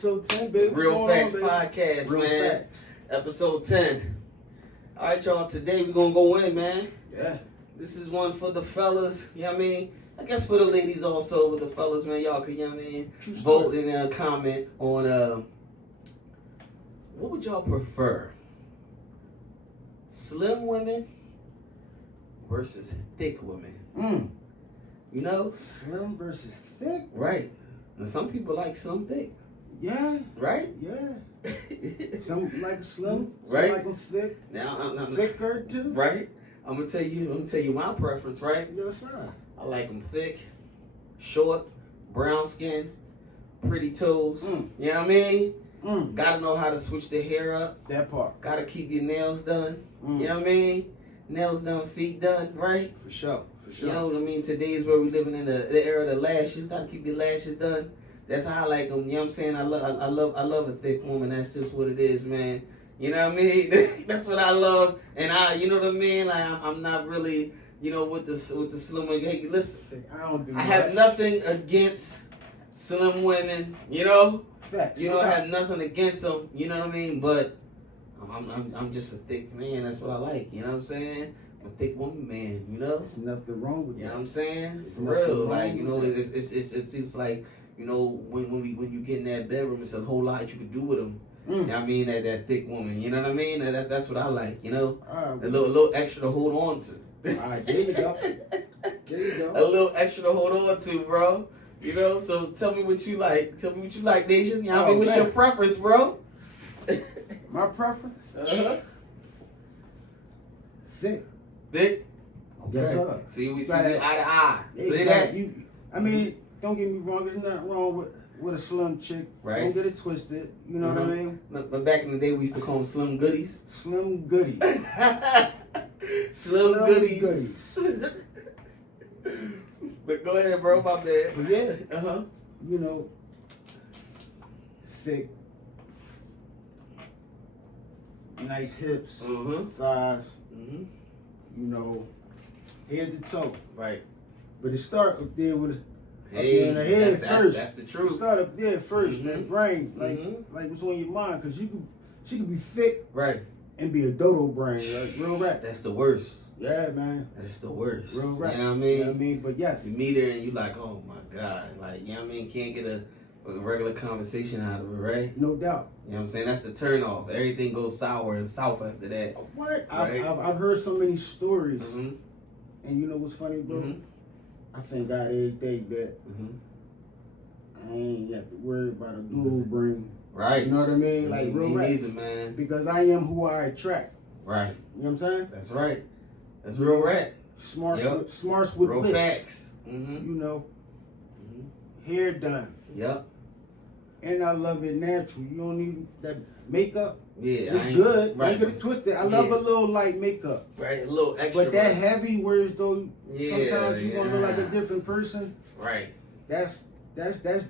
Episode 10, baby. Real Factz on, podcast, Real man. Factz. Episode 10. All right, y'all. Today we're gonna go in, man. Yeah. This is one for the fellas. You know what I mean? I guess for the ladies also, with the fellas, man. Y'all can, you know what I mean? Vote and comment on what would y'all prefer? Slim women versus thick women. You know? Slim versus thick? Right. And some people like slim thick. Yeah. Right? Yeah. Some like slim, some Right. like them thick. Now, I'm Thicker too. right? I'm gonna tell you my preference, right? Yes, sir. I like them thick, short, brown skin, pretty toes. You know what I mean? Gotta know how to switch the hair up. That part. Gotta keep your nails done. You know what I mean? Nails done, feet done, right? For sure. For sure. You know what I mean? Today's where we living in the era of the lashes. Gotta keep your lashes done. That's how I like them. You know what I'm saying? I love a thick woman. That's just what it is, man. You know what I mean? That's what I love. And you know what I mean? Like I'm not really, you know, with the slim women. Hey, listen, I have nothing against slim women. You know, Facts. you know, I have nothing against them. You know what I mean? But I'm just a thick man. That's what I like. You know what I'm saying? I'm a thick woman, man. You know? There's nothing wrong with that. You know what I'm saying? There's For nothing real. wrong Like, you know, with that. it seems like, you know, when you get in that bedroom, it's a whole lot you can do with them. You know what I mean? That thick woman. You know what I mean? That's what I like, you know? All right, A little extra to hold on to. all right, there you go. There you go. A little extra to hold on to, bro. You know? So tell me what you like. Tell me what you like, Nation. You know what I mean? What's your preference, bro? My preference? Thick. Thick? Yes, sir. See, we see eye to eye. See that? Exactly. I mean, don't get me wrong. There's nothing wrong with a slim chick. Right. Don't get it twisted. You know what I mean? But back in the day, we used to call them slim goodies. Slim goodies. Slim goodies. But go ahead, bro. My bad. But yeah, you know, thick, nice hips, thighs. You know, head to toe. Right. But it start up there with Hey, the head first. That's the truth. Start up there first, that brain, like what's on your mind, because she could be thick, right, and be a dodo brain, like real rap. That's the worst. Yeah, man. That's the worst. Real rap. You know what I mean? You know what I mean? But yes, you meet her and you like, oh my god, like, you know what I mean? Can't get a regular conversation out of her, right? No doubt. You know what I'm saying? That's the turn off. Everything goes sour and south after that. What? Right? I've heard so many stories, and you know what's funny, bro? I thank God every day that I ain't got to worry about a dual brain. Right. You know what I mean? Like real rap. Neither, man. Because I am who I attract. Right. You know what I'm saying? That's right. That's real rap. Smarts with real wits. facts. You know, hair done. Yep. And I love it natural. You don't need that makeup. Yeah, it's good. Right. Don't get it twisted. I love a little light makeup. Right, a little extra. But that heavy, whereas though sometimes you yeah. want to look like a different person. Right. That's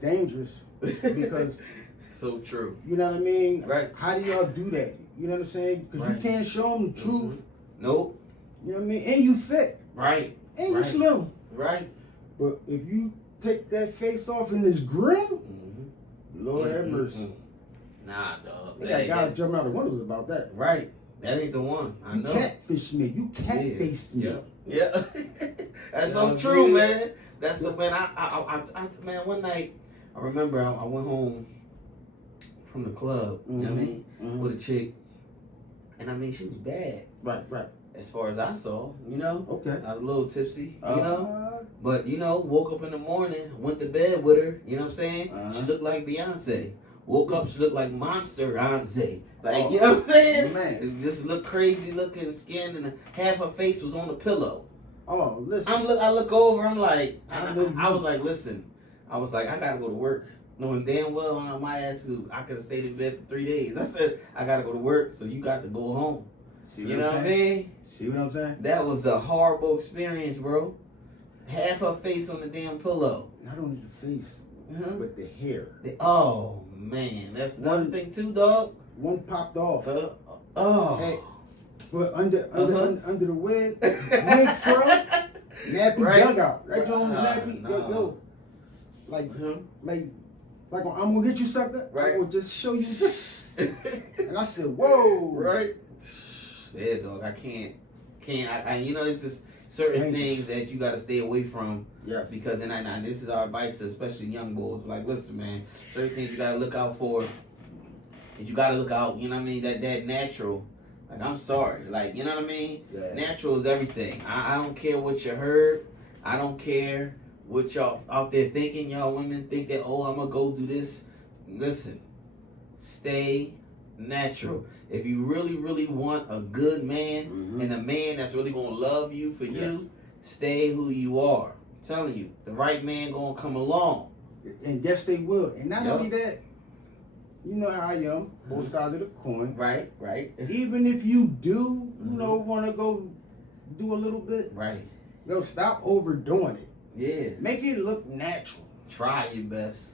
dangerous because. So true. You know what I mean? Right. How do y'all do that? You know what I'm saying? Because you can't show them the truth. Nope. You know what I mean? And you fit. Right. And you slim. Right. But if you take that face off in this grin, Lord have mercy. Nah, dog. That guy jumping out the windows about that. Right. That ain't the one. I know. Catfish me. You catfaced me. Yeah. That's so true, man. That's so, man. I man, one night I remember I went home from the club. You know what I mean? With a chick, and I mean she was bad. Right. As far as I saw, you know. Okay. I was a little tipsy, you know. But you know, woke up in the morning, went to bed with her. You know what I'm saying? She looked like Beyonce. Woke up, she looked like Monster Beyonce. Like, you know what I'm saying? Man. It just looked crazy looking skin, and half her face was on the pillow. Oh, listen. I look over, I'm like, I was like, listen. I was like, I gotta go to work. Knowing damn well on my ass, I could have stayed in bed for 3 days. I said, I gotta go to work, so you got to go home. You know what I mean? See what I'm saying? That was a horrible experience, bro. Half her face on the damn pillow. Not only the face, but the hair. Oh, man. That's one thing too, dog. One popped off. Hey, but under the wig fro, nappy dugout. That joint was nappy. Yo, like Like, I'm gonna get you, sucker. Right. I will just show you this. And I said, whoa. Right. Yeah, dog. I can't. You know, it's just certain things that you got to stay away from. Yes. Because, and this is our advice to especially young boys. Like, listen, man, certain things you got to look out for. And you got to look out, you know what I mean, that natural. Like, I'm sorry. Like, you know what I mean? Yeah. Natural is everything. I don't care what you heard. I don't care what y'all out there thinking. Y'all women think that, oh, I'm going to go do this. Listen, stay natural. If you really, really want a good man and a man that's really going to love you for you, stay who you are. I'm telling you, the right man going to come along. And yes, they will. And not only that, you know how I am, both sides of the coin. Right. Even if you do, you know, want to go do a little bit, right. Yo, stop overdoing it. Yeah. Make it look natural. Try your best.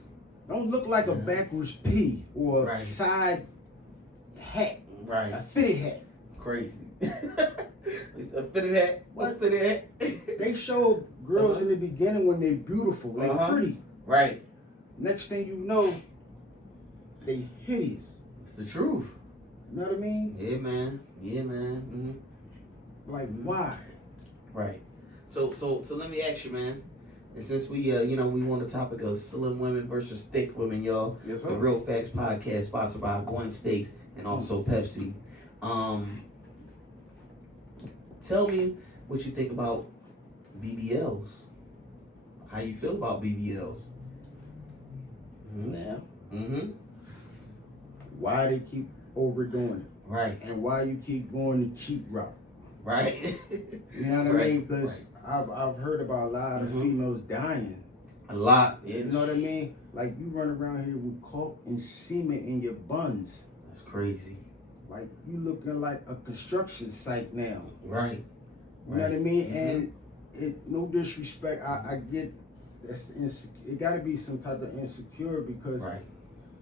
Don't look like a backwards P or a side hat. Right. A fitted hat. Crazy. A fitted hat? What fitted hat? They show girls in the beginning when they're beautiful, like pretty. Right. Next thing you know, they hideous. It's the truth. You know what I mean? Yeah, man. Like, why? Right. So let me ask you, man. And since we, we on the topic of slim women versus thick women, y'all. Yes, sir. The Real Factz podcast, sponsored by Goin Steaks and also Pepsi. Tell me what you think about BBLs. How you feel about BBLs? Now, Why they keep overdoing it? Right. And why you keep going the cheap route? Right. You know what I mean? Because I've heard about a lot of females dying. A lot. You know what I mean? Like, you run around here with coke and semen in your buns. That's crazy. Like, you looking like a construction site now. Right. You know what I mean? And no disrespect, I get that's it got to be some type of insecure because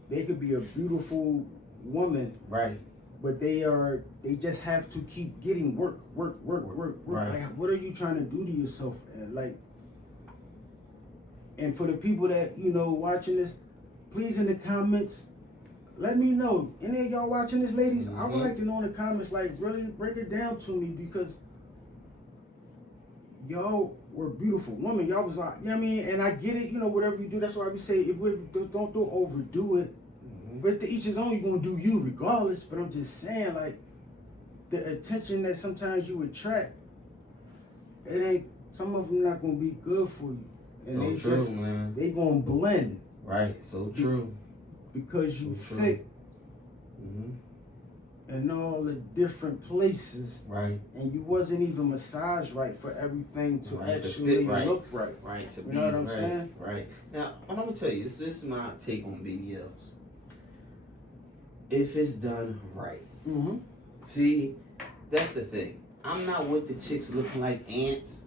they could be a beautiful woman, but they just have to keep getting work. Right. Like, what are you trying to do to yourself? Like, and for the people that, you know, watching this, please in the comments, let me know. Any of y'all watching this, ladies? I would like to know in the comments, like, really break it down to me, because y'all were beautiful women. Y'all was, you know what I mean? And I get it, you know, whatever you do, that's why we say, if we don't overdo it. But to each his own, you're going to do you regardless. But I'm just saying, like, the attention that sometimes you attract, it ain't, some of them not going to be good for you. And so true, man. They going to blend. Right, so true. Because you fit in all the different places. Right. And you wasn't even massaged right for everything to actually look right. Right, to you know what I'm saying? Right. Now, I'm going to tell you, this is my take on BBLs. If it's done right. See, that's the thing. I'm not with the chicks looking like ants.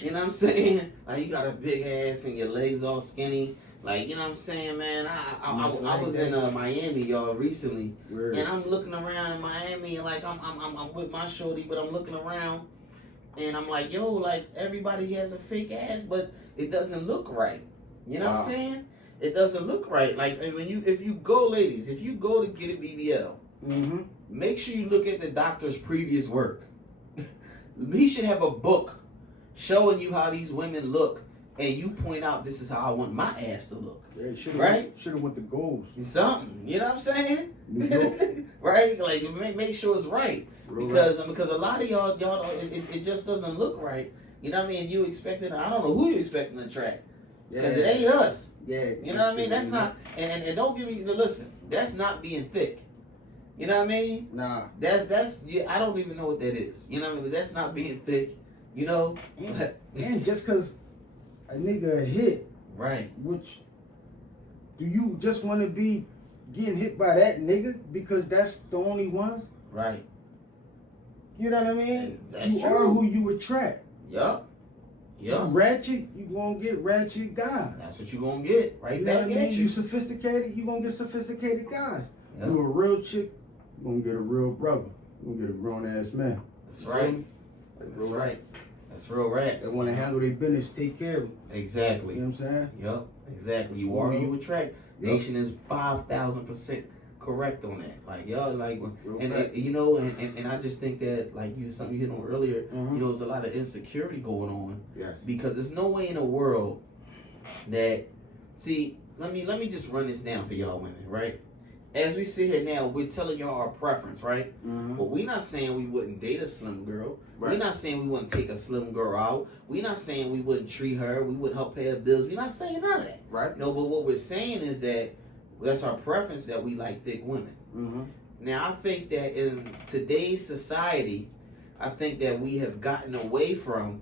You know what I'm saying? Like, you got a big ass and your legs all skinny. Like, you know what I'm saying, man? I was in Miami, y'all, recently. Word. And I'm looking around in Miami, and like I'm with my shorty, but I'm looking around, and I'm like, yo, like, everybody has a fake ass, but it doesn't look right. You know what I'm saying? It doesn't look right. Like, if you go, ladies, if you go to get a BBL, make sure you look at the doctor's previous work. He should have a book showing you how these women look, and you point out, this is how I want my ass to look. Yeah, should have went to goals. Something, you know what I'm saying? Right? Like, make sure it's right. Because a lot of y'all it just doesn't look right. You know what I mean? You expecting, I don't know who you expecting to track. Because it ain't us. Yeah. You know what I mean? That's not, and don't give me, listen, that's not being thick. You know what I mean? Nah. That's I don't even know what that is. You know what I mean? But that's not being thick, you know? And just because a nigga hit, right? Which, do you just want to be getting hit by that nigga because that's the only ones? Right. You know what I mean? That's you true. are who you attract. Yup. You ratchet, you gonna get ratchet guys. That's what you gonna get, right? You know what I mean? You sophisticated, you gonna get sophisticated guys. Yep. You a real chick, you gonna get a real brother. You gonna get a grown ass man. That's right. That's right. That's real rap. They want to handle their business, take care of them. Exactly. You know what I'm saying? Yep. Exactly. You are who you attract. Nation is 5,000% correct on that. Like y'all, like, and I just think that, like something you hit on earlier, there's a lot of insecurity going on. Yes. Because there's no way in the world that, see, let me just run this down for y'all women, right? As we sit here now, we're telling y'all our preference, right? But we're not saying we wouldn't date a slim girl. Right. We're not saying we wouldn't take a slim girl out. We're not saying we wouldn't treat her. We wouldn't help pay her bills. We're not saying none of that. Right. No, but what we're saying is that that's our preference, that we like thick women. Now, I think that in today's society, I think that we have gotten away from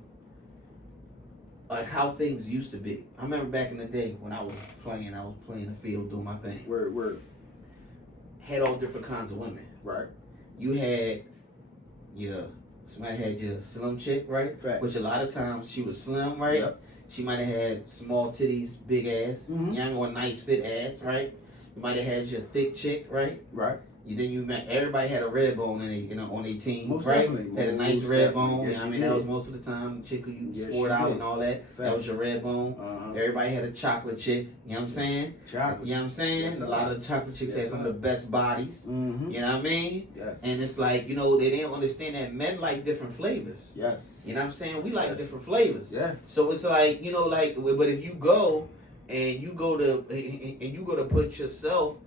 how things used to be. I remember back in the day when I was playing the field, doing my thing. Where had all different kinds of women. Right. You had somebody had your slim chick, right? Fact. Which a lot of times she was slim, right? Yep. She might have had small titties, big ass, young or nice fit ass, right? You might have had your thick chick, right? Right. You met everybody had a red bone on their team, Most right? Definitely. Had a nice red bone. Yes, I mean, that was most of the time chick who you sport out and all that. Facts. That was your red bone. Everybody had a chocolate chick. You know what I'm saying? Chocolate. You know what I'm saying? Yes, a lot of chocolate chicks had some of the best bodies. You know what I mean? Yes. And it's like, they didn't understand that men like different flavors. Yes. You know what I'm saying? We like different flavors. Yeah. So it's like, but if you go to put yourself,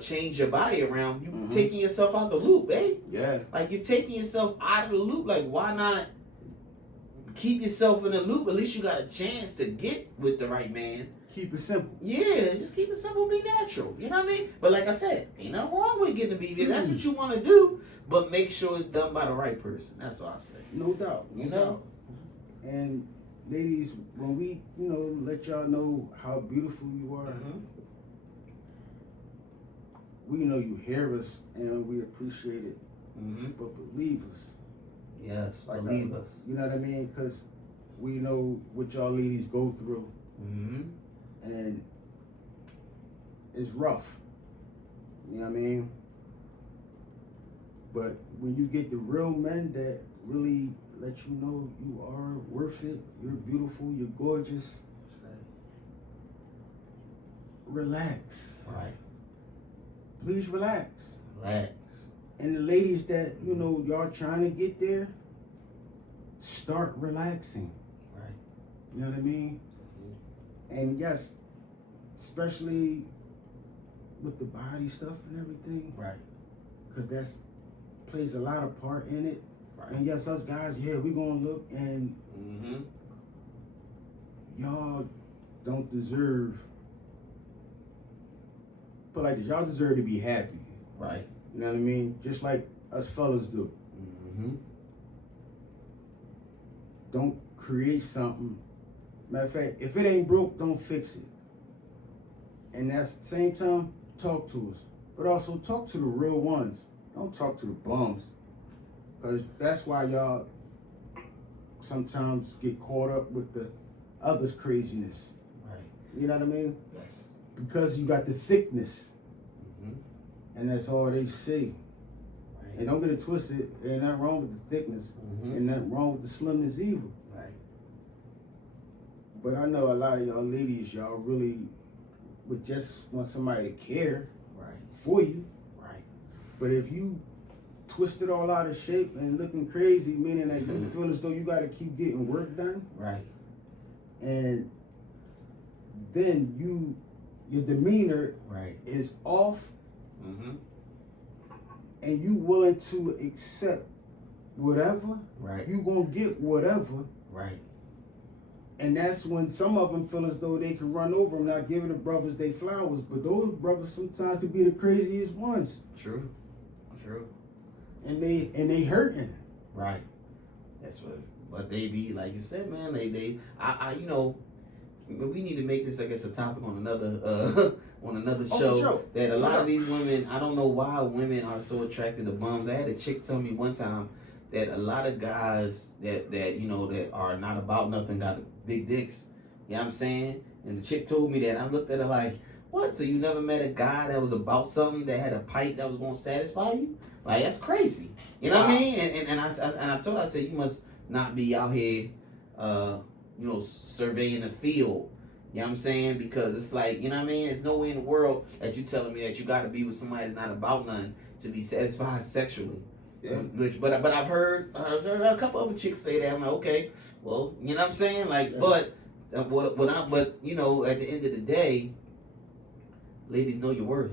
change your body around, you taking yourself out the loop, eh? Yeah. Like, you're taking yourself out of the loop. Like, why not keep yourself in the loop? At least you got a chance to get with the right man. Keep it simple. Yeah, just keep it simple, be natural. You know what I mean? But like I said, ain't nothing wrong with getting a BB. If that's what you want to do, but make sure it's done by the right person. That's all I say. No doubt. No doubt. And ladies, when we, let y'all know how beautiful you are, we know you hear us and we appreciate it. But believe us. Yes, like believe us. You know what I mean? Because we know what y'all ladies go through. And it's rough. You know what I mean? But when you get the real men that really let you know you are worth it, you're beautiful, you're gorgeous, relax. Right. Please relax. Relax. And the ladies that, y'all trying to get there, start relaxing. Right. You know what I mean? And yes, especially with the body stuff and everything. Right. Because that plays a lot of part in it. Right. And yes, us guys, we're going to look and y'all don't deserve, but like this, y'all deserve to be happy. Right. You know what I mean? Just like us fellas do. Don't create something. Matter of fact, if it ain't broke, don't fix it. And at the same time, talk to us. But also talk to the real ones. Don't talk to the bums. Because that's why y'all sometimes get caught up with the others' craziness. Right. You know what I mean? Yes. Because you got the thickness. And that's all they see. Right. And don't get it twisted. There ain't nothing wrong with the thickness. Ain't nothing wrong with the slimness either. Right. But I know a lot of y'all ladies, y'all really would just want somebody to care for you. Right. But if you twist it all out of shape and looking crazy, meaning that you feel as though you got to keep getting work done. Right. And then your demeanor is off. And you willing to accept whatever. Right. You gonna get whatever. Right. And that's when some of them feel as though they can run over them, not giving the brothers their flowers. But those brothers sometimes could be the craziest ones. True. And they hurting. Right. That's what they be, like you said, man. We need to make this, I guess, a topic on another show. That a lot of these women, I don't know why women are so attracted to bums. I had a chick tell me one time that a lot of guys that are not about nothing got big dicks. You know what I'm saying? And the chick told me that. I looked at her like, what? So you never met a guy that was about something, that had a pipe that was going to satisfy you? Like, that's crazy. You know what I mean? And I told her, I said, you must not be out here, surveying the field. You know what I'm saying? Because it's like, you know what I mean? There's no way in the world that you telling me that you got to be with somebody that's not about nothing to be satisfied sexually. Yeah. But I've heard a couple other chicks say that. I'm like, okay, well, you know what I'm saying? Like, yeah. But you know, at the end of the day, ladies, know your worth.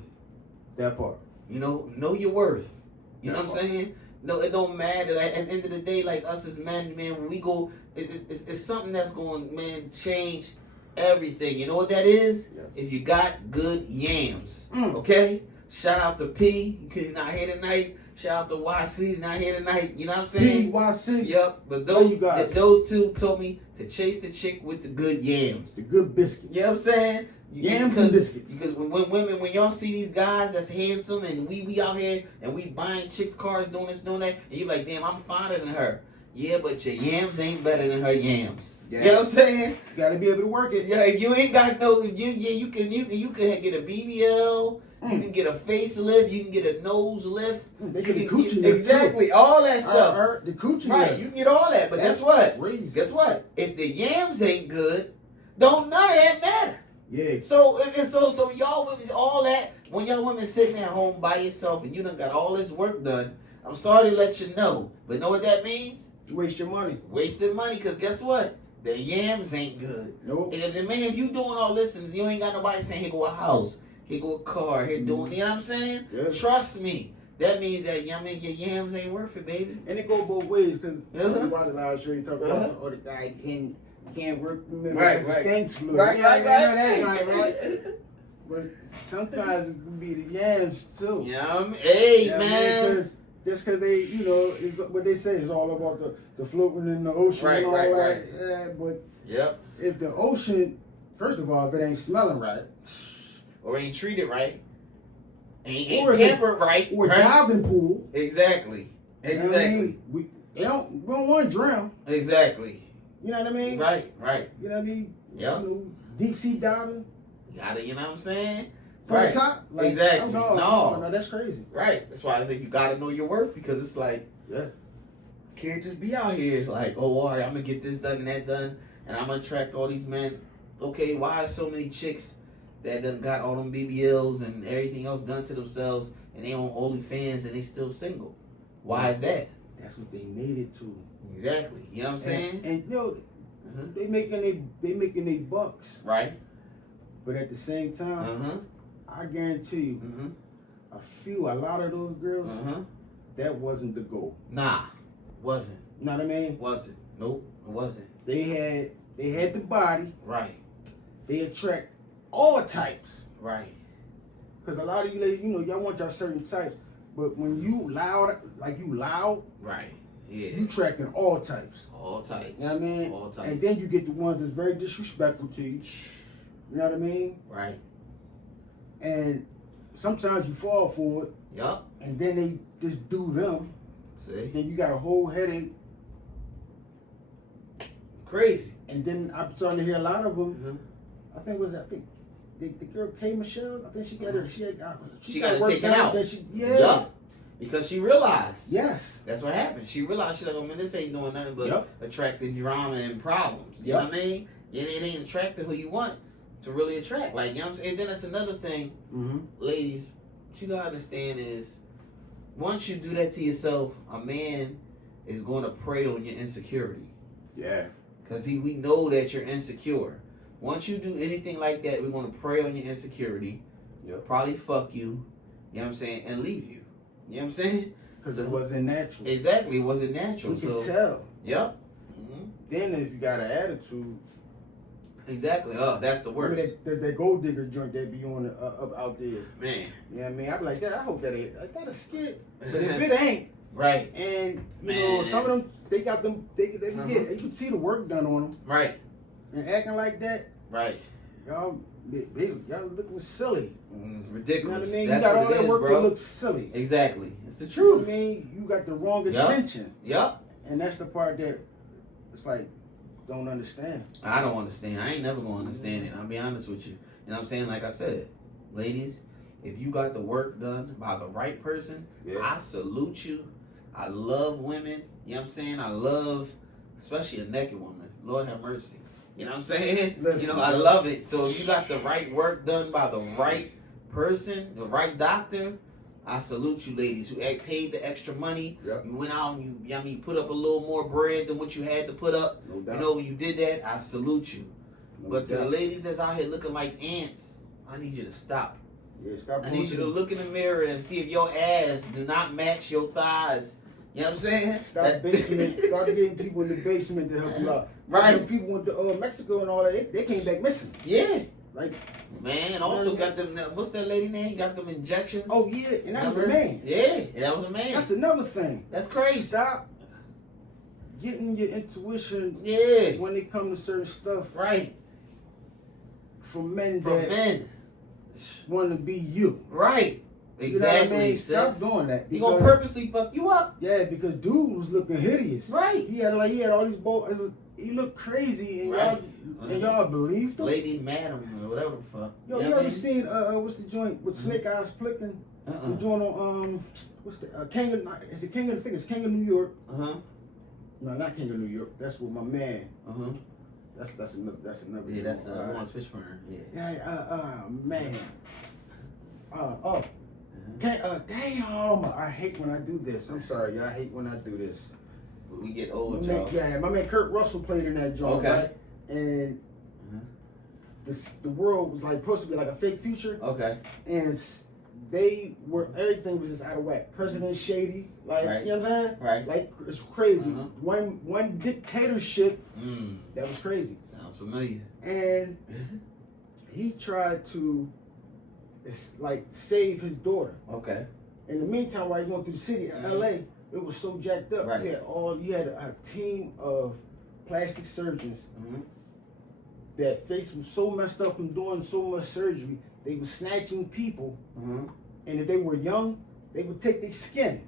That part. You know your worth. You know what I'm saying? No, it don't matter. Like, at the end of the day, like us as men, man, when we go, it's something that's going, man, change everything. You know what that is? Yes. If you got good yams, okay? Shout out to P, because he's not here tonight. Shout out to YC, not here tonight. You know what I'm saying? YC. Yep. But those two told me to chase the chick with the good yams. The good biscuits. You know what I'm saying? Yams and biscuits. Because when y'all see these guys that's handsome and we out here and we buying chicks cars, doing this, doing that, and you like, damn, I'm finer than her. Yeah, but your yams ain't better than her yams. Yeah. You know what I'm saying? You gotta be able to work it. Yeah, you ain't got no. You can get a BBL. You can get a facelift. You can get a nose lift. They get the coochie lift exactly, too. All that stuff. The coochie right, lift. you can get all that. But guess what? Crazy. Guess what? If the yams ain't good, don't none of that matter. Yeah. So y'all women, all that, when y'all women sitting at home by yourself and you done got all this work done, I'm sorry to let you know. But know what that means? You waste your money. Wasting money, because guess what? The yams ain't good. Nope. And if the man, you doing all this and you ain't got nobody saying, here go a house, here go a car, here doing, you know what I'm saying? Yeah. Trust me. That means that your yams ain't worth it, baby. And it go both ways, because I'm sure you talk about the guy can't work right. But sometimes it can be the yams too. Hey, man. Just because they, you know, it's what they say is all about the floating in the ocean and all that. Right. Yeah, but yep. If the ocean, first of all, if it ain't smelling right, or ain't treated right, ain't pampered right, or diving pool. Exactly. You know what I mean? We don't want to drown. Exactly. You know what I mean? Right. You know what I mean? Yeah. You know, deep sea diving. You gotta, you know what I'm saying? From the top? Like, exactly. No, that's crazy. Right. That's why I think you gotta know your worth, because it's like, can't just be out here like, oh, all right, I'm gonna get this done and that done, and I'm gonna attract all these men. Okay, why are so many chicks that done got all them BBLs and everything else done to themselves, and they on OnlyFans and they still single? Why is that? That's what they made it to. Exactly. You know what I'm saying? And you know, they making they bucks. Right. But at the same time, I guarantee you, a lot of those girls, that wasn't the goal. Nah, wasn't. You know what I mean? Wasn't. Nope, it wasn't. They had the body. Right. They attract all types. Right. Because a lot of you ladies, you know, y'all want y'all certain types. But when you loud, right. Yeah. You tracking all types. All types. You know what I mean? All types. And then you get the ones that's very disrespectful to you. You know what I mean? Right. And sometimes you fall for it. Yup. And then they just do them. See? Then you got a whole headache. Crazy. And then I'm starting to hear a lot of them. I think the girl K. Michelle. I think she got her. She got it taken out. Because she realized. Yes. That's what happened. She realized, she's like, oh man, this ain't doing nothing but attracting drama and problems. You know what I mean? It ain't attracting who you want to really attract. Like, you know what I'm saying? And then that's another thing, ladies, what you gotta understand is, once you do that to yourself, a man is going to prey on your insecurity. Yeah. Because we know that you're insecure. Once you do anything like that, we're going to prey on your insecurity. Probably fuck you. You know what I'm saying? And leave you. You know what I'm saying? Because it wasn't natural. Exactly. It wasn't natural. You can tell. Yep. Then if you got an attitude. Exactly. Oh, that's the worst. That gold digger joint that be on out there. Man. You know what I mean? I be like, that. I hope that ain't. I got a skit. But if it ain't. Right. And, you know, some of them, they got them, they you can see the work done on them. Right. And acting like that. Right. Y'all looking silly. It's ridiculous. You know what I mean? You got all that work that looks silly. Exactly. It's the truth. You know what I mean? You got the wrong intention. Yep. And that's the part that it's like, don't understand. I don't understand. I ain't never gonna understand it. I'll be honest with you. You know what I'm saying? Like I said, ladies, if you got the work done by the right person, I salute you. I love women. You know what I'm saying? I love, especially a naked woman. Lord have mercy. You know what I'm saying? Listen, you know, I love it. So if you got the right work done by the right person, the right doctor, I salute you, ladies, who paid the extra money. Yep. You went out and you put up a little more bread than what you had to put up. No doubt. You know, when you did that, I salute you. No but to doubt. the ladies that's out here looking like ants, I need you to stop. Yeah, stop. I need you to look in the mirror and see if your ass do not match your thighs. You know what I'm saying? Stop basement. Start getting people in the basement to help you out. Right. When people went to Mexico and all that, they came back missing. Yeah. Like, man, also got them. What's that lady name? Got them injections. oh yeah, and that was a man. Yeah, that was a man. That's another thing. That's crazy. Stop getting your intuition. Yeah. When it comes to certain stuff. Right. From men From that men. want to be you. Right. Exactly. You know what I mean? Stop sis. doing that. He gonna purposely fuck you up. Yeah, because dude was looking hideous. Right. He had all these balls. He looked crazy, and Right. y'all believed him. Lady Madam or whatever the fuck. Yo, you already seen what's the joint with Snake Eyes Flicking? The joint on what's the King of? Is it King of? I think it's King of New York. No, not King of New York. That's with my man. That's another. Yeah, that's Lawrence Fishburne. Yeah. Yeah. Man. Damn. I hate when I do this. I'm sorry, y'all. I hate when I do this. But we get old, y'all. Yeah, my man Kurt Russell played in that joint, Okay. right? And the world was like supposed to be like a fake future. Okay. And everything was just out of whack. President shady, like, Right. you know what I'm saying? Right. Like, it's crazy. Uh-huh. One dictatorship that was crazy. Sounds familiar. And he tried to save his daughter. Okay. In the meantime, while he going through the city of LA, it was so jacked up. Right. You had a team of plastic surgeons that face was so messed up from doing so much surgery. They were snatching people, and if they were young, they would take their skin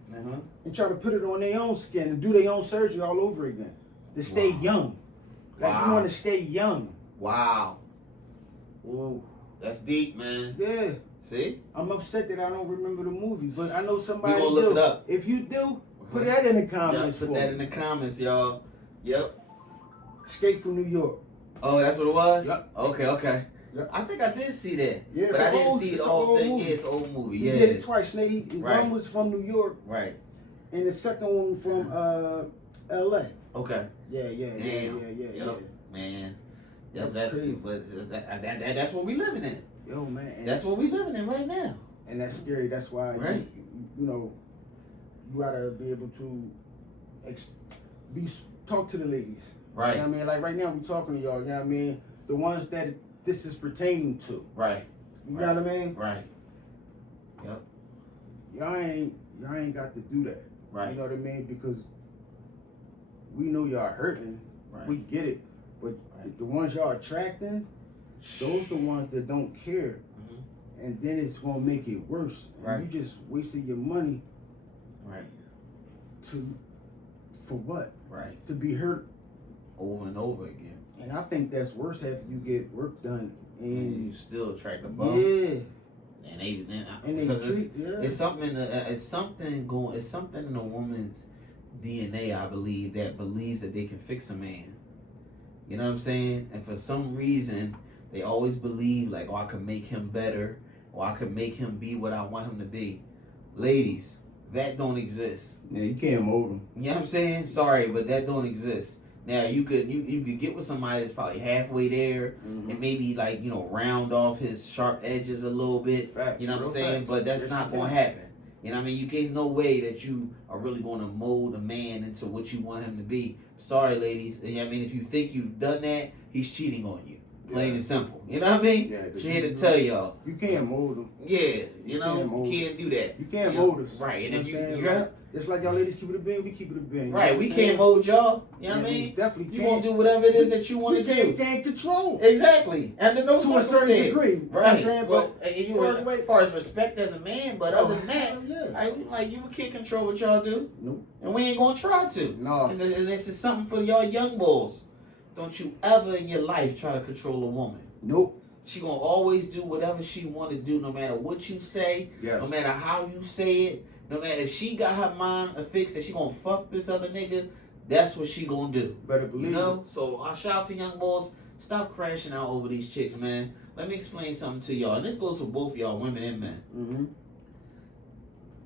and try to put it on their own skin and do their own surgery all over again to stay young. Like, you want to stay young. Wow. Ooh, that's deep, man. Yeah. See? I'm upset that I don't remember the movie, but I know somebody We gonna look it up. If you do, put that in the comments. Put that in the comments, y'all. Yep. Escape from New York. Oh, that's what it was? Yep. Okay. Yep. I think I did see that. Yeah, but I didn't see the whole thing. Movie. Yeah, it's an old movie. He Yeah. did it twice. One was from New York. Right. And the second one from LA. Okay. Yeah. Yep. Man. That's crazy. But that's what we living in. Yo, man. That's what we living in right now. And that's scary. That's why you gotta be able to talk to the ladies. Right. You know what I mean? Like right now we talking to y'all, you know what I mean? The ones that this is pertaining to. Right. You know what I mean? Right. Yep. Y'all ain't got to do that. Right. You know what I mean? Because we know y'all hurting. Right. We get it. But the ones y'all attracting, those the ones that don't care. And then it's gonna make it worse. Right. And you just wasted your money. Right. For what? Right. To be hurt over and over again. And I think that's worse after you get work done. And you still attract the bum. Yeah. Because it's something in a woman's DNA, I believe, that believes that they can fix a man. You know what I'm saying? And for some reason, they always believe like, oh, I can make him better, or I can make him be what I want him to be. Ladies, that don't exist. Yeah, you can't mold them. You know what I'm saying? Sorry, but that don't exist. Now you could get with somebody that's probably halfway there and maybe round off his sharp edges a little bit. Fact. You know what I'm saying? Facts. But that's Yes, not gonna happen. You know what I mean? There's no way that you are really gonna mold a man into what you want him to be. Sorry, ladies. You know what I mean? If you think you've done that, he's cheating on you. Plain and simple. You know what I mean? Yeah, she here to tell y'all. You can't mold them. Yeah, you can't do that. You can't mold us. Right. And if just like y'all ladies keep it a bean, we keep it a bean. Right, we can't mold y'all. You know what I mean? Definitely you gonna do whatever it is that you want to do. You can't control. Exactly. Under no to a certain degree. Right. You know But as far as respect as a man, but other than that, you can't control what y'all do. Nope. And we ain't gonna try to. No. And this is something for y'all young bulls. Don't you ever in your life try to control a woman. Nope. She gonna always do whatever she want to do, no matter what you say, no matter how you say it, no matter if she got her mind affixed that she gonna fuck this other nigga, that's what she gonna do. Better believe it. So I shout out to young boys. Stop crashing out over these chicks, man. Let me explain something to y'all, and this goes for both y'all, women and men. Mm-hmm.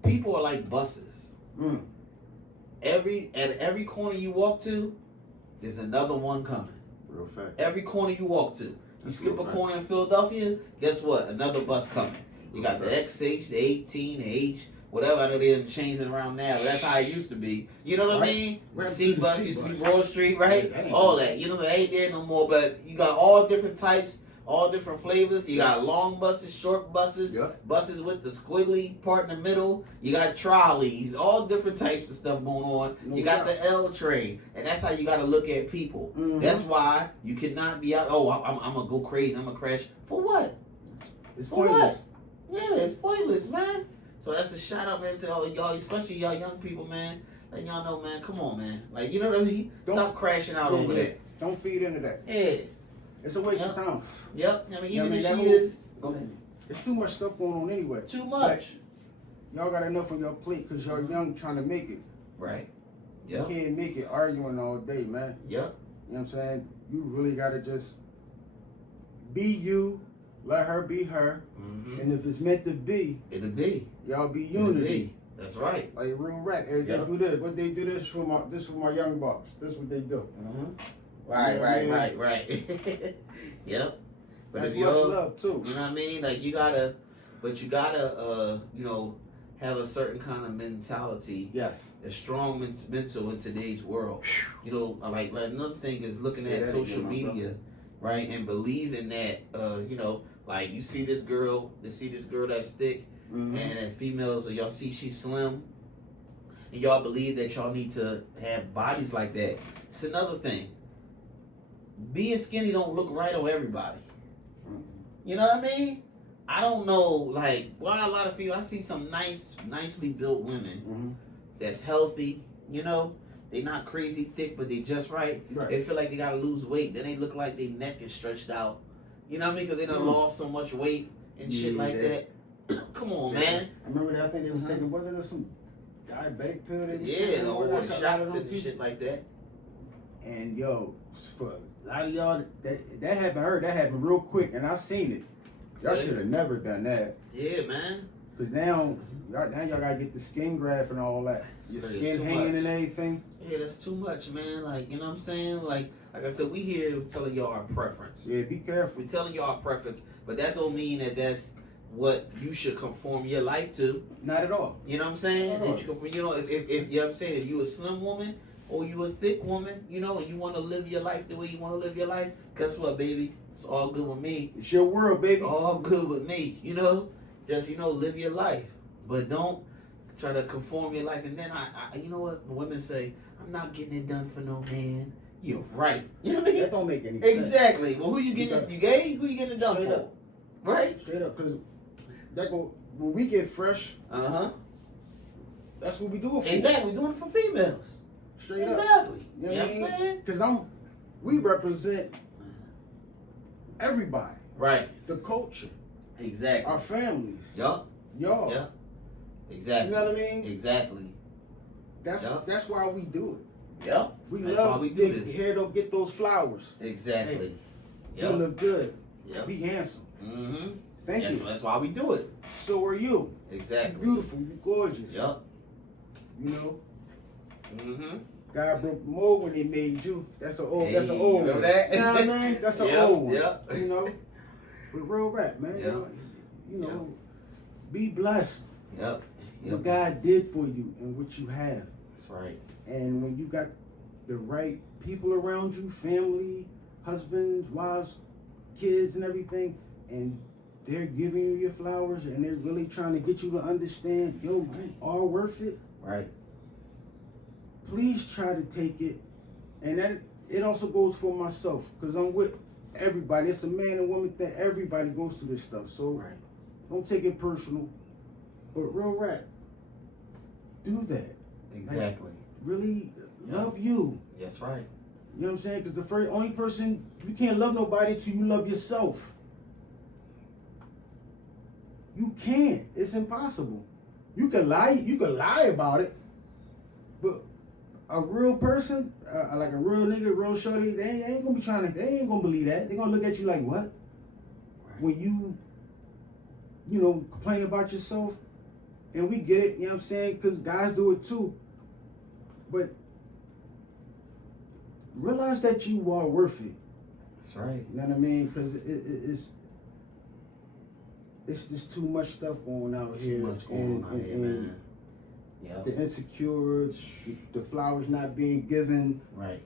People are like buses. Mm. At every corner you walk to, there's another one coming. Real fact. Every corner you walk to. You That's skip real a fact. corner in Philadelphia, guess what? Another bus coming. You got the Real fact. XH, the 18, the H, whatever. I know they're changing around now, but that's how it used to be. You know what I Right. mean? The Right. C The bus C used to be bus. Broad Street, right? Yeah, All that. You know, they ain't there no more, but you got all different types, all different flavors. You got long buses, short buses, Yep. buses with the squiggly part in the middle. You got trolleys, all different types of stuff going on. No You got doubt. the L train, and that's how you got to look at people. Mhm. That's why you cannot be out. Oh, I'm gonna go crazy. I'm gonna crash for what? It's For pointless. Yeah, it's pointless, man. So that's a shout out, man, to all y'all, especially y'all young people, man. Letting y'all know, man. Come on, man. Like, you know what I mean? Don't- Stop crashing out over Yeah. there. Don't feed into that. Yeah. It's a waste Yep. of time. Yep. I mean, Yeah, even I mean, if that she whole- is. Go ahead. There's too much stuff going on anyway. Too much. Y'all got enough on your plate because y'all young trying to make it. Right. You Yep. can't make it arguing all day, man. Yep. You know what I'm saying? You really got to just be you, let her be her, Mm-hmm. and if it's meant to be, It'll be. y'all be It'll unity. be. That's right. Like real rap. Hey, Yep. they do this. What they do this for my young bucks. This what they do. Mm-hmm. Right, Yeah, right, man. right. Yep. But That's if much you're, love too. you know what I mean? Like, you gotta, you know, have a certain kind of mentality, Yes. a strong mental in today's world. You know, like another thing is looking Say at that social again, my media, right, and believing that, you know, like you see this girl, that's thick, Mm-hmm. and females, or y'all see she's slim, and y'all believe that y'all need to have bodies like that. It's another thing. Being skinny don't look right on everybody. Mm-hmm. You know what I mean? I don't know, like, why a lot of people, I see some nicely built women Mm-hmm. that's healthy, you know? They not crazy thick, but they just right. Right. They feel like they gotta lose weight. Then they look like their neck is stretched out. You know what I mean? Because they done lost so much weight and shit Yeah, like they- that. Come on, Yeah. man. I remember that. I think they was Uh-huh. taking, wasn't there some diabetic pill they was Yeah, taking? or Wasn't the that a lot of shots them and people? shit like that. And yo, for a lot of y'all, that happened real quick, and I seen it. Y'all Yeah. should have never done that. Yeah, man. Cause now y'all gotta get the skin graft and all that. Your It's skin too hanging much. and everything. Yeah, that's too much, man. Like, you know what I'm saying? Like I said, we here telling y'all our preference. Yeah, be careful. We're telling y'all our preference, but that don't mean that that's what you should conform your life to. Not at all. You know what I'm saying? No. If you conform, you know, if you know what I'm saying, if you a slim woman or you a thick woman, you know, and you want to live your life the way you want to live your life, guess what, baby? It's all good with me. It's your world, baby. It's all good with me. You know, just live your life, but don't try to conform your life. And then I you know what? Women say, I'm not getting it done for no man. You're right. You know what I mean? That don't make any sense. Exactly. Well, who you getting? Because- You gay? Who you getting it done Straight for? up. Right? Straight up, cause when we get fresh, Uh-huh. that's what we do it for. Exactly. We're doing it for females. Straight up. Exactly. You know You know what what I'm saying? Cause we represent everybody, Right. the culture, Exactly. our families, Yup. y'all. Yup. You Exactly. know what I mean? Exactly. Yup. That's why we do it. Yep. We That's love why we to do this. hair don't get those flowers. Exactly. You Yep. look good. Yep. Be handsome. Mm-hmm. Thank you. That's why we do it. So are you. Exactly. You're beautiful. You're gorgeous. Yep. You know, Mm-hmm. God broke the mold when He made you. That's an old. That's an Hey, old remember one. that? You know what I mean? That's an Yep, old one. yep. You know, but real rap, man. Yep. You know, be blessed. Yep. What God did for you and what you have. That's right. And when you got the right people around you, family, husbands, wives, kids, and everything, and they're giving you your flowers and they're really trying to get you to understand, yo, you are worth it. Right. Please try to take it. And that it also goes for myself, because I'm with everybody. It's a man and woman thing. Everybody goes through this stuff. So Right. don't take it personal. But real rap, do that. Exactly. Really Yeah. love you. That's right. You know what I'm saying? Because the only person, you can't love nobody till you love yourself. You can't. It's impossible. You can lie about it, but a real person, like a real nigga, real shorty, they ain't gonna be they ain't gonna believe that. They gonna look at you like, what? Right. When you know, complain about yourself, and we get it, you know what I'm saying? Because guys do it too. But realize that you are worth it. That's right. You know what I mean? Because it's just too much stuff going out here. Too much going on here, man. Yeah. The insecure, the flowers not being given, Right.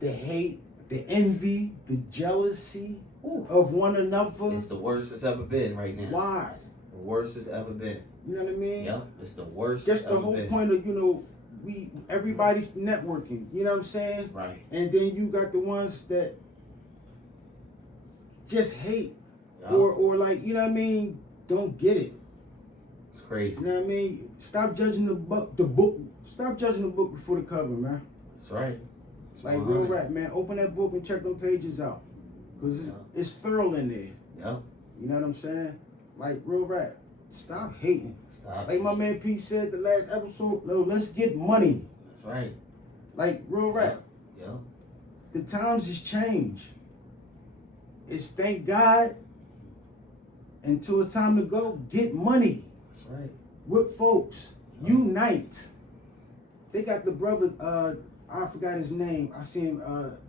The hate, the envy, the jealousy Ooh. of one another. It's the worst it's ever been right now. Why? The worst it's ever been. You know what I mean? Yep. It's the worst. Just the ever whole been. point of, you know, everybody's networking. You know what I'm saying? Right. And then you got the ones that just hate, Yep. or like, you know what I mean, don't get it. It's crazy. You know what I mean? Stop judging the book. Stop judging the book before the cover, man. That's right. It's Like 100. real rap, man. Open that book and check them pages out, cause it's thorough in there. Yep. You know what I'm saying? Like real rap. Stop hating. Stop. Like my man P said the last episode. No, let's get money. That's right. Like real rap. Yep. The times has changed. It's thank God. Until it's time to go, get money. That's right. With folks. Unite. They got the brother, I forgot his name. I seen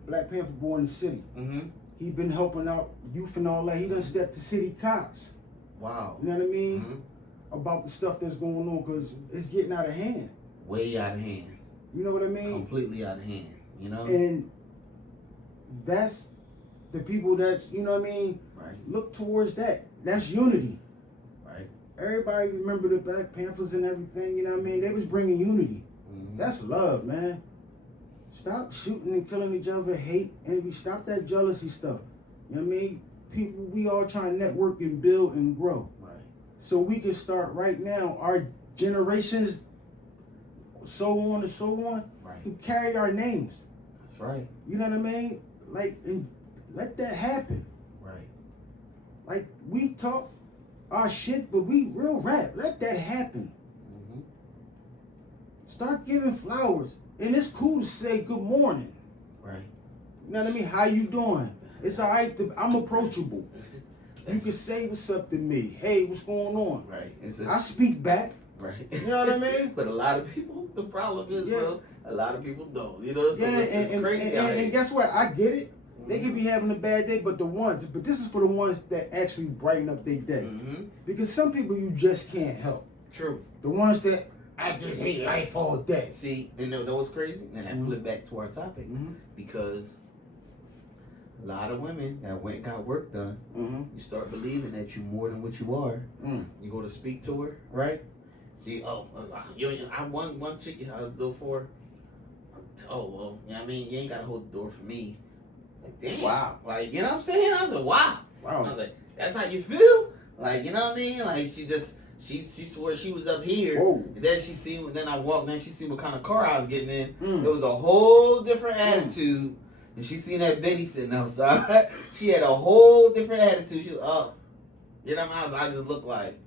Black Panther Born in the City. Mm-hmm. He been helping out youth and all that. He done stepped to city cops. Wow. You know what I mean? Mm-hmm. About the stuff that's going on, because it's getting out of hand. Way out of hand. You know what I mean? Completely out of hand. You know? And that's the people that's, you know what I mean? Right. Look towards that. That's unity. Right. Everybody remember the Black Panthers and everything, you know what I mean? They was bringing unity. Mm-hmm. That's love, man. Stop shooting and killing each other, hate, envy. Stop that jealousy stuff. You know what I mean? People, we all trying to network and build and grow. Right. So we can start right now. Our generations, so on and so on, Right. can carry our names. That's right. You know what I mean? Like, and let that happen. Right. Like, we talk our shit, but we real rap. Let that happen. Mm-hmm. Start giving flowers. And it's cool to say good morning. Right. You know what I mean? How you doing? It's all right. I'm approachable. You can say what's up to me. Hey, what's going on? Right. I speak back. Right. You know what I mean? But a lot of people, the problem is, Yeah. bro, a lot of people don't. You know, so Yeah, it's crazy out here. and guess what? I get it. They Mhm. could be having a bad day, but this is for the ones that actually brighten up their day. Mhm. Because some people you just can't help. True. The ones that I just hate life all day. See, and know what's crazy? And that Mhm. flip back to our topic. Mm-hmm. Because a lot of women that went and got work done, Mm-hmm. you start believing that you're more than what you are. Mm. You go to speak to her, right? She, I one chick you held the door for. Oh, well, you know what I mean? You ain't got to hold the door for me. Like, damn. Wow. Like, you know what I'm saying? I was like, wow. I Wow. was like, that's how you feel? Like, you know what I mean? Like, she swore she was up here. Whoa. And then she seen, then I walked, then she seen what kind of car I was getting in. Mm. It was a whole different attitude. And she seen that Betty sitting outside. She had a whole different attitude. She was, oh, you know what I mean? I just looked like,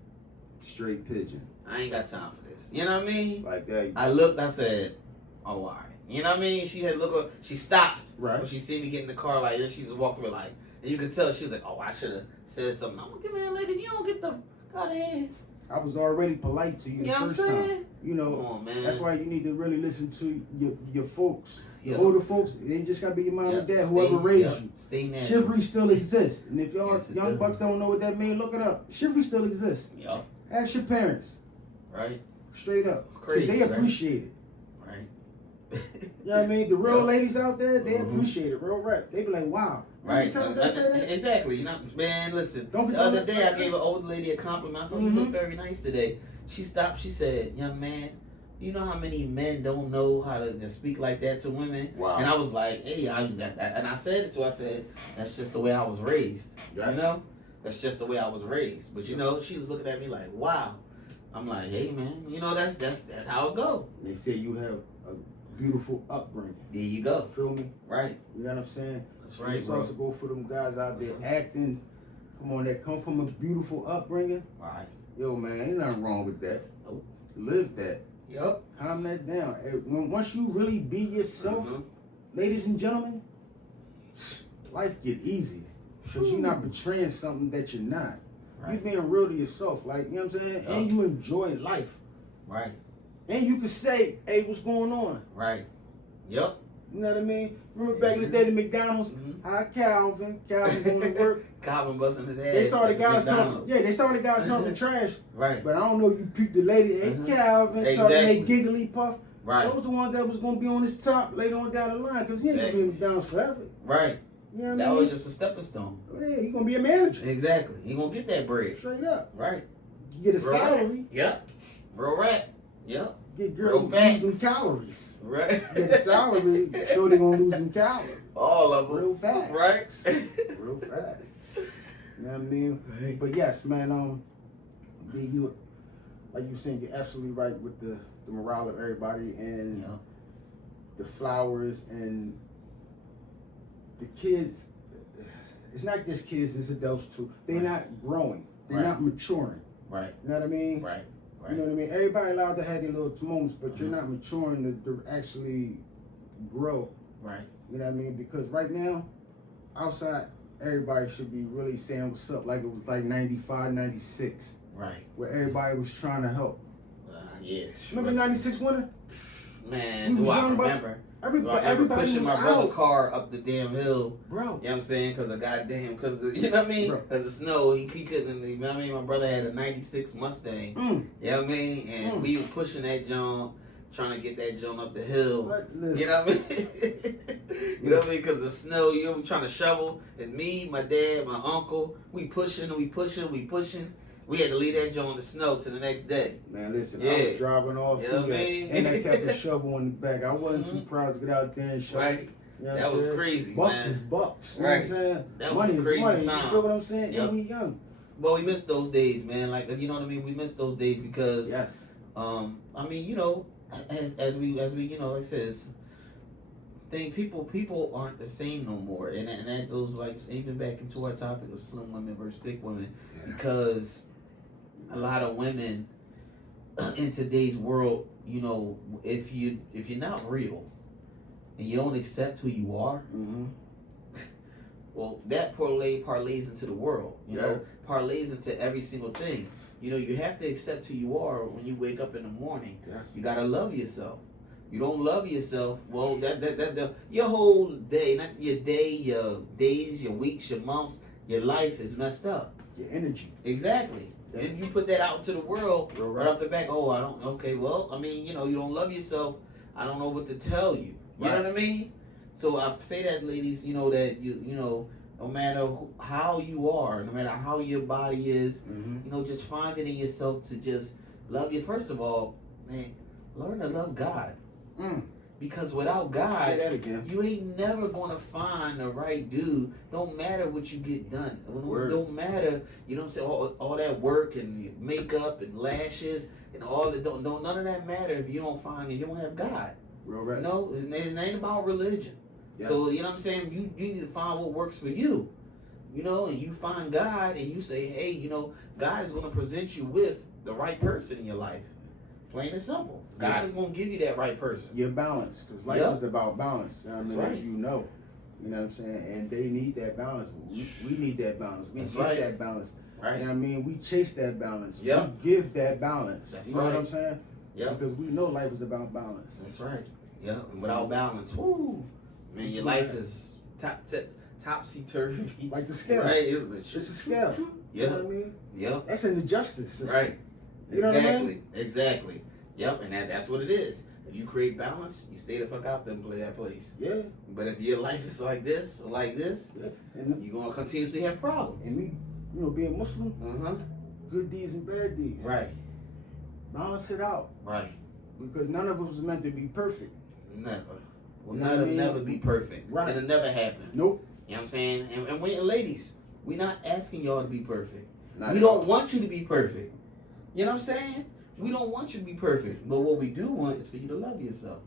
Straight pigeon. I ain't got time for this. You know what I mean? Like that. I looked, I said, oh, all right. You know what I mean? She had she stopped. Right. When she seen me get in the car like this, she just walked away like, and you could tell she was like, oh, I should have said something. I'm like, man, lady, you don't get the out of here. I was already polite to you You the know what I'm first saying? time. You know, Come on, man. that's why you need to really listen to your folks. Yeah. Older folks, it ain't just gotta be your mom and dad, Stay- whoever raised you. Stay natural. Chivalry still exists. And if y'all Yes, it young does. bucks don't know what that means, look it up. Chivalry still exists. Yup. Ask your parents. Right? Straight up. It's crazy, They right? appreciate it. Right. You know what I mean? The real Yeah. ladies out there, they Mhm. appreciate it. Real rap. They be like, wow. Right. Every time they say that, Exactly. You know, man, listen. Don't be The other doing day I that. gave an old lady a compliment. I said, you Mhm. look very nice today. She stopped. She said, young man, you know how many men don't know how to speak like that to women? Wow. And I was like, hey, and I said it to her. I said, that's just the way I was raised. Yeah. You know? That's just the way I was raised. But you know, she was looking at me like, wow. I'm like, hey man, you know, that's how it go. They say you have a beautiful upbringing. There you go. Feel me? Right. You know what I'm saying? That's right, Let's bro. also go for them guys out there acting. Come on, that come from a beautiful upbringing. Right. Yo, man, ain't nothing wrong with that. Nope. Live that. Yep. Calm that down. Once you really be yourself, ladies and gentlemen, life get easy. Because you're not betraying something that you're not. Right. You're being real to yourself, like, you know what I'm saying? Yep. And you enjoy life. Right. And you can say, hey, what's going on? Right. Yep. You know what I mean? Remember back in the day, the McDonald's, hi Calvin going to work. Calvin busting his ass. They saw the guys talking trash. Right. But I don't know if you peeped the lady, hey Calvin, talking they giggly puff. Right. Those the ones that was going to be on his top later on down the line, because he ain't going to be in McDonald's forever. Right. You know what that I mean? was just a stepping stone. Yeah, he going to be a manager. Exactly. He going to get that bread. Straight up. Right. You get a salary. Yep. Real rap. Yep. Get girls lose them calories. Right. Get a salary, sure they gonna lose them calories. All of them. Real facts. Right. Real facts. You know what I mean? Right. But yes, man, you like you were saying, you're absolutely right with the morale of everybody and the flowers and the kids. It's not just kids, it's adults too. They're not growing. They're not maturing. Right. You know what I mean? Right. You know what I mean? Everybody allowed to have their little moments, but you're not maturing to actually grow. Right. You know what I mean? Because right now, outside, everybody should be really saying what's up, like it was like 95, 96. Right. Where everybody was trying to help. Yeah. Remember 96 winter? Man, do I remember? Everybody pushing my brother's car up the damn hill, bro. You know what I'm saying? Because of goddamn, you know what I mean? Because of snow, he couldn't. You know what I mean? My brother had a '96 Mustang. You know what I mean? And we were pushing that junk, trying to get that junk up the hill. You know what I mean? You know what I mean? Because of snow, you know, we trying to shovel. And me, my dad, my uncle, we pushing. We had to leave that joint in the snow to the next day. Man, listen, I was driving off through that, and I kept a shovel in the back. I wasn't too proud to get out there and shovel. Right. You know that was crazy, bucks man. Is bucks. You right. know what I'm saying? That money was a crazy is money. time. You feel what I'm saying? And we young. Well, we missed those days, man. Like, you know what I mean? We missed those days because, I mean, you know, as we, you know, like I said, people aren't the same no more, and that goes like even back into our topic of slim women versus thick women, because a lot of women in today's world, you know, if you're not real and you don't accept who you are, well, that parlays into the world, you know, parlays into every single thing. You know, you have to accept who you are when you wake up in the morning. You gotta love yourself. You don't love yourself, well, your whole day, not your day, your days, your weeks, your months, your life is messed up. Your energy. Exactly. And you put that out to the world right off the back. Oh, okay, well, I mean, you know, you don't love yourself. I don't know what to tell you. You know what I mean? So I say that, ladies, you know, that you know, no matter how you are, no matter how your body is, you know, just find it in yourself to just love you. First of all, man, learn to love God. Because without God, you ain't never gonna find the right dude. Don't matter what you get done. Don't matter, you know what I'm saying? All that work and makeup and lashes and all that. Don't none of that matter if you don't find it. You don't have God. Real right. You know, it ain't about religion. So you know what I'm saying? You need to find what works for you. You know, and you find God and you say, hey, you know, God is gonna present you with the right person in your life. Plain and simple. God is going to give you that right person. Your balance, because life is about balance. I mean, right. you know what I'm saying? And they need that balance. We need that balance. We get that balance. Right. You know what I mean? We chase that balance. We give that balance. You know what I'm saying? Because we know life is about balance. That's right. Yeah. And without balance, whoo, man, your life is topsy-turvy. Like the scale. Right. It's a scale. You know what I mean? Yeah. That's an injustice. Right. You know what I mean? Exactly. Yep, and that's what it is. If you create balance, you stay the fuck out there and play that place. Yeah. But if your life is like this or like this, you're going to continuously have problems. And me, you know, being Muslim, good deeds and bad deeds. Right. Balance it out. Right. Because none of us was meant to be perfect. Never. Will never be perfect. Right. It'll never happen. Nope. You know what I'm saying? And ladies, we're not asking y'all to be perfect. We don't want you to be perfect. You know what I'm saying? We don't want you to be perfect. But what we do want is for you to love yourself.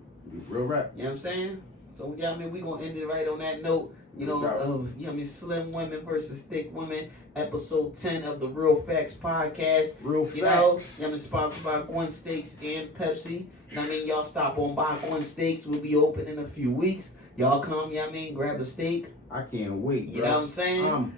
Real right. You know what I'm saying? So, yeah, I mean, we're going to end it right on that note. You know, slim women versus thick women. Episode 10 of the Real Factz podcast. Real Factz. Sponsored by Gwen Steaks and Pepsi. Y'all stop on by Gwen Steaks. We'll be open in a few weeks. Y'all come, grab a steak. I can't wait. You know what I'm saying?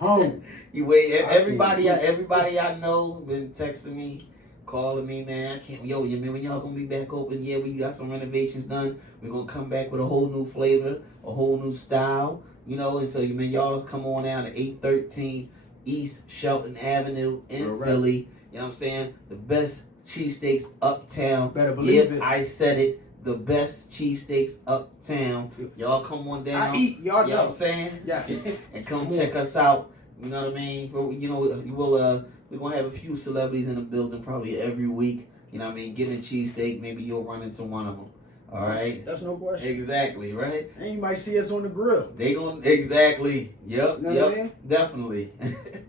Home. You wait. Everybody I know been texting me, calling me, man. I can't. Yo, you mean when y'all gonna be back open? Yeah, we got some renovations done. We're gonna come back with a whole new flavor, a whole new style. And so y'all come on down to 813 East Shelton Avenue in Philly. You know what I'm saying? The best cheesesteaks uptown. Better believe it. I said it. The best cheesesteaks uptown. Y'all come on down. I eat. Y'all know what I'm saying? Yes. And come check us out. You know what I mean? We're gonna have a few celebrities in the building probably every week. You know what I mean? Getting a cheesesteak, maybe you'll run into one of them. All right. That's no question. Exactly, right? And you might see us on the grill. Exactly. Yep. You know what I mean? Definitely.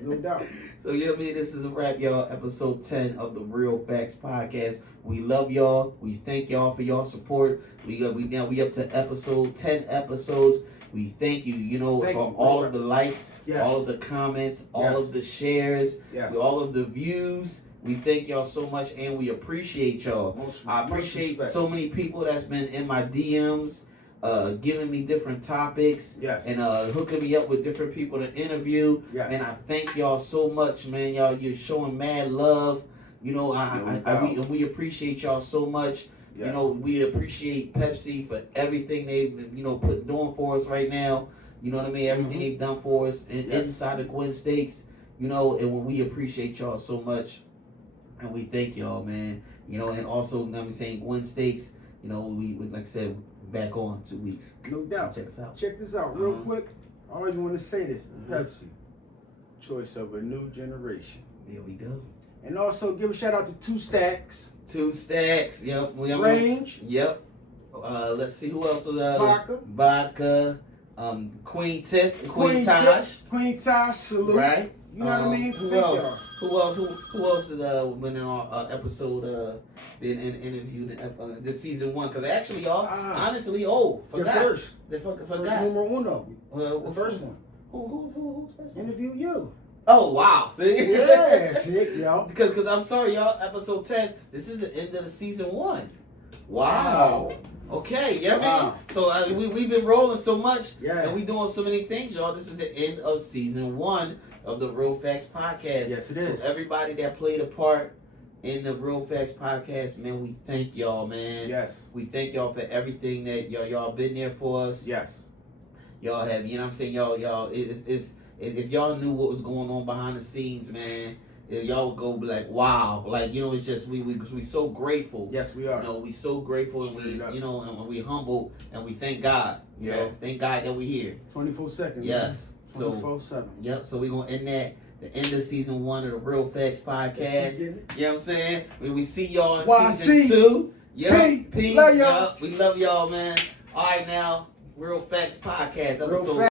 No doubt. So this is a wrap, y'all. Episode 10 of the Real Factz podcast. We love y'all. We thank y'all for y'all support. We up to episode 10 episodes. We thank you, for all of the likes, all of the comments, all of the shares, all of the views. We thank y'all so much, and we appreciate y'all. I appreciate so many people that's been in my DMs, giving me different topics, and hooking me up with different people to interview. And I thank y'all so much, man. You're showing mad love. We appreciate y'all so much. Yes. We appreciate Pepsi for everything they've doing for us right now. You know what I mean? Everything they've done for us inside the Gwen Steaks. And we appreciate y'all so much. And we thank y'all, man. And also, I'm saying Gwen Steaks, we like I said, back on 2 weeks. No doubt. Check us out. Check this out real quick. I always want to say this. Pepsi. Choice of a new generation. There we go. And also give a shout out to 2 Stacks. 2 Stacks. Yep. Range. Yep. Let's see who else was Vodka. Queen Tiff. Queen Tosh. Queen Tosh. Salute. Right. You know what I mean? Who else? Who else has been in our episode? Been interviewed in this season 1? Because actually, y'all, honestly, forgot. First. They forgot. Numero uno. The first one. Who's first? Interview you. Oh wow! See? Yeah, sick, y'all. Because I'm sorry, y'all. Episode 10. This is the end of the season 1. Wow. Okay, man. So we've been rolling so much, and we doing so many things, y'all. This is the end of season 1 of the Real Factz podcast. Yes, it is. So everybody that played a part in the Real Factz podcast, man, we thank y'all, man. Yes. We thank y'all for everything that y'all been there for us. Yes. Y'all have, you know what I'm saying, y'all. If y'all knew what was going on behind the scenes, man, y'all would go be like, wow, like it's just we so grateful. Yes, we are. We so grateful, and we and we humble, and we thank God. You know, thank God that we here. 24/7. Yes. 24/7. Yep. So we're gonna end that. The end of season 1 of the Real Factz podcast. You know what I'm saying? We see y'all in season 2. Yep. Peace. Love y'all. We love y'all, man. All right, now Real Factz podcast episode